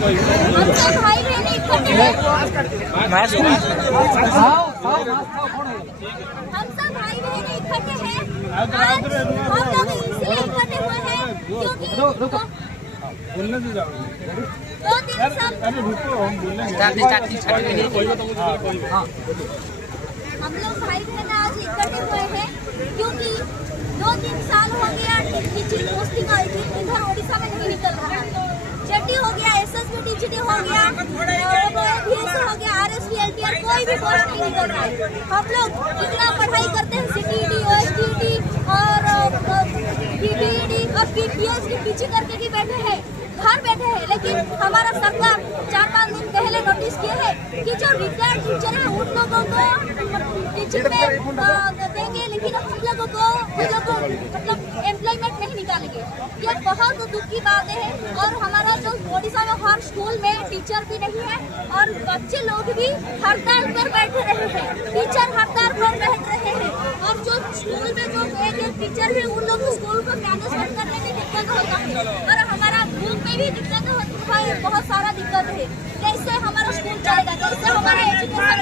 हम सब भाई बहन इकट्ठे हैं। हम सब भाई बहन इकट्ठे हैं। आज हम लोग इसलिए इकट्ठे हुए हैं क्योंकि 2-3 साल हम लोग भाई बहन आज इकट्ठे हुए हैं क्योंकि 2-3 साल हो गया टीचिंग पोस्टिंग इधर ओडिशा में नहीं निकल रहा है। जेटी हो गया, एसएसबी टीचर हो गया, बीएससी हो गया, आरएसबी एलटीआर कोई भी पोस्ट नहीं निकल रहा है। हम लोग इतना पढ़ाई करते हैं सीटीईटी, ओएसटीईटी और बीटीईटी और पीपीएससी पीछे करके भी बैठे हैं, घर बैठे हैं। लेकिन हमारा सरकार 4-5 दिन पहले नोटिस किए है कि जो रिटायर्ड टीचर है उन लोगों को टीचिंग में देंगे, लेकिन हम लोगों को मतलब एम्प्लॉयमेंट नहीं निकालेंगे। ये बहुत दुख की बात है। और हमारा जो ओडिशा में हर स्कूल में टीचर भी नहीं है और बच्चे लोग भी हड़ताल पर बैठ रहे हैं, टीचर हड़ताल पर बैठ रहे हैं। और जो स्कूल में जो एक टीचर है उन लोग स्कूल को मैनेजमेंट करने में दिक्कत होता है और हमारा ग्रुप में भी दिक्कत होती है, बहुत सारा दिक्कत है। कैसे हमारा स्कूल चलेगा, कैसे हमारा एजुकेशन